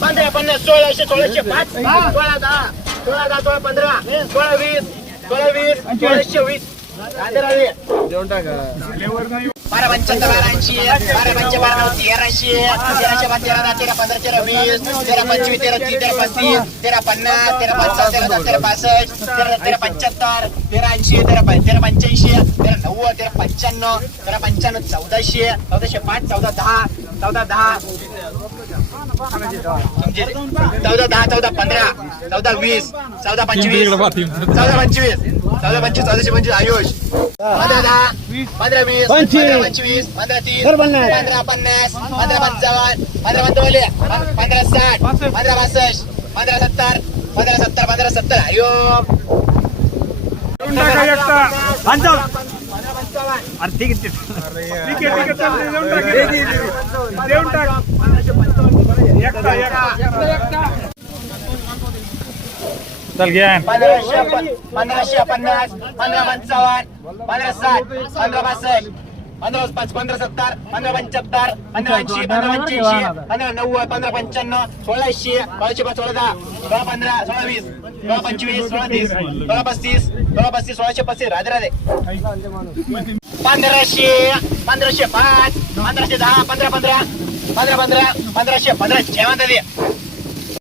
पंधरा पन्नास सोळाशे सोळाशे पाच सोळा दहा सोळा दहा सोळा पंधरा सोळा वीस सोळा वीस सोळाशे वीस. बारा पंच्याहत्तर बारा ऐंशी बारा पंच बारा नऊ तेराशे तेराशे पाच तेरा दहा तेरा पंधरा तेरा वीस तेरा पंचवीस तेरा तीस तेरा पस्तीस तेरा पन्नास तेरा पंचावन्न तेरा दहा तेरा पासष्ट तेरा तेरा पंच्याहत्तर तेरा ऐंशी तेरा तेरा पंच्याऐंशी तेरा नव्वद तेरा पंच्याण्णव तेरा पंच्याण्णव चौदाशे चौदाशे पाच चौदा दहा चौदा दहा? चौदा दहा चौदा पंधरा चौदा वीस चौदा पंचवीस चौदा पंचवीस चौदा पंचवीस चौदाशे पंचवीस आयुष. पंधरा दहा पंधरा वीस पंधरा पंचवीस. पंधरा तीस पंधरा पन्नास पंधरा पंचावन्न पंधरा पंचावन्न पंधरा साठ पंधरा बासष्ट पंधरा सत्तर पंधरा सत्तर पंधरा सत्तर. हरिओम अरे ठीक आहे ठीक आहे ठीक आहे देऊन टाक देऊन टाक एकटा एकटा चल घ्या पंधराशे पन- पंधराशे पन्नास पंधरा पंचावन्न पंधरा साठ पंधरा बासष्ट पंधरा पाच पंधरा सत्तर पंधरा पंच्याहत्तर पंधरा ऐंशी पंधरा पंच्याऐंशी पंधरा नव्वद पंधरा पंच्याण्णव सोळाशे सोळाशे पाच सोळा दहा सोळा पंधरा सोळा वीस सोळा पंचवीस सोळा तीस सोळा पस्तीस सोळा पस्तीस सोळाशे पस्तीस. राधे राधे. पंधराशे पंधराशे पाच पंधराशे दहा पंधरा पंधरा पंधरा पंधरा पंधराशे पंधरा जेवण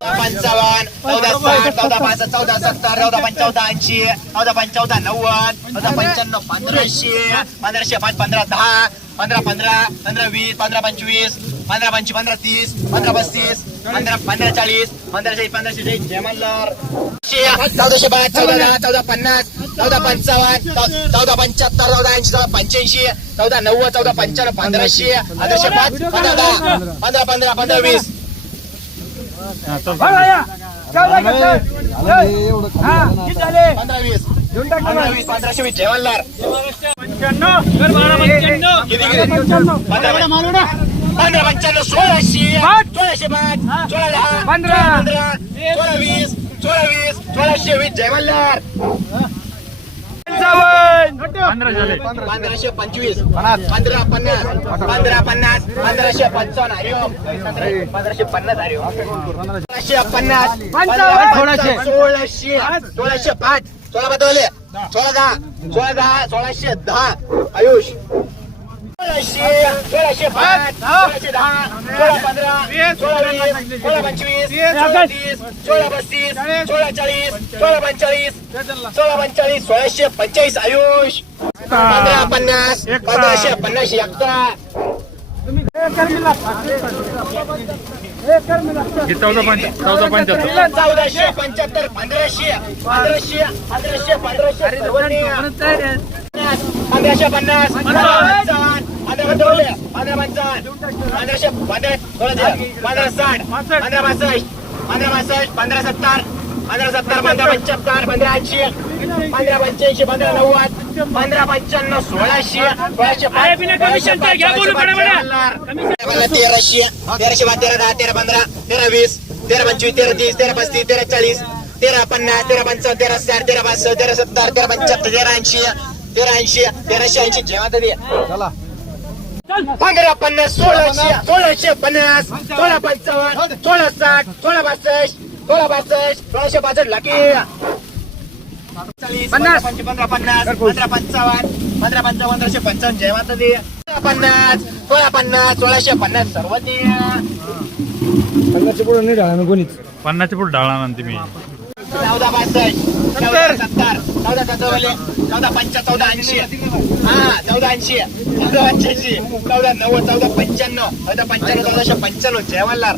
पंचावन्न चौदा साठ चौदा पासष्ट चौदा सत्तर चौदा पंचावन्न ऐंशी चौदा पंचावन्न नव्वद चौदा पंच्याण्णव पंधराशे पंधराशे पाच पंधरा दहा पंधरा पंधरा पंधरा वीस पंधरा पंचवीस पंधरा पंचवीस पंधरा तीस पंधरा पस्तीस पंधरा पंधरा चाळीस पंधराशे पंधराशे चाळीस जय चौदाशे पाच चौदा दहा चौदा पन्नास चौदा पंचावन्न चौदा पंच्याहत्तर चौदा ऐंशी चौदा पंच्याऐंशी चौदा नव्वद चौदा पंच्याण्णव पंधराशे पंधराशे पाच पंधरा दहा पंधरा पंधरा पंधरा वीस पंधरा वीस पंधरा वीस पंधराशे वीस किती पंधरा पंच्याण्णव सोळाशे. सोळाशे पाच सोळा दहा पंधरा. पंधरा. सोळा वीस सोळा वीस सोळाशे वीस जेवणदार. पंधराशे. पंचवीस. पंधरा पन्नास. पंधरा पन्नास. पंधराशे पंचावन्न. हरिओम पंधराशे पन्नास हरिओम सोळाशे पन्नास. सोळाशे. सोळाशे. सोळाशे पाच. सोळा बदवले सोळा दहा. सोळा दहा. सोळाशे दहा. आयुष. सोळाशे. सोळाशे पाच. सोळाशे दहा. सोळा पंधरा. सोळा वीस. सोळा पंचवीस. सोळा तीस. सोळा पस्तीस. सोळा चाळीस. सोळा पंचाळीस सोळा पंचाळीस सोळाशे पंचेचाळीस आयुष. पंधरा पन्नास. पंधराशे पन्नास एकटा चौदा पंच चौदा पंच्याहत्तर. चौदाशे पंच्याहत्तर पंधराशे पंधराशे पंधराशे पंधराशे. पंधराशे पन्नास पंधरा पंचावन्न पंधरा पंचावन्न पंधरा पंचावन्न पंधराशे पंधरा सोळा दे. पंधरा साठ पंधरा बासष्ट पंधरा बासष्ट पंधरा सत्तर पंधरा सत्तर पंधरा पंच्याहत्तर पंधरा ऐंशी पंधरा पंच्याऐंशी पंधरा नव्वद पंधरा पंच्याण्णव सोळाशे तेराशे तेराशे पाच तेरा दहा तेरा पंधरा तेरा वीस तेरा पंचवीस तेरा तीस तेरा पस्तीस तेरा चाळीस तेरा पन्नास तेरा पंचावन्न तेरा साठ तेरा पासष्ट तेरा सत्तर तेरा पंच्याहत्तर तेरा ऐंशी तेरा ऐंशी तेराशे ऐंशी. जेव्हा तरी पंधरा पन्नास सोळाशे सोळाशे पन्नास सोळा पंचावन्न सोळा साठ सोळा पासष्ट सोळा पासष्ट सोळाशे पासष्ट लाखी. पन्नास. पंधरा पन्नास पंधरा पंचावन्न पंधरा पंचावन्न पंधराशे पंचावन्न जेव्हा तरी पन्नास सोळा पन्नास सोळाशे पन्नास सर्व पन्नासच्या पुढे डाळा म्हणते मी चौदा बासष्ट चौदा सत्तर चौदा सत्तावन्न चौदा पंचा चौदा ऐंशी. हा चौदा ऐंशी चौदा पंच्याऐंशी चौदा नव्वद चौदा पंच्याण्णव चौदा पंच्याण्णव चौदाशे पंच्याण्णव जेवणलार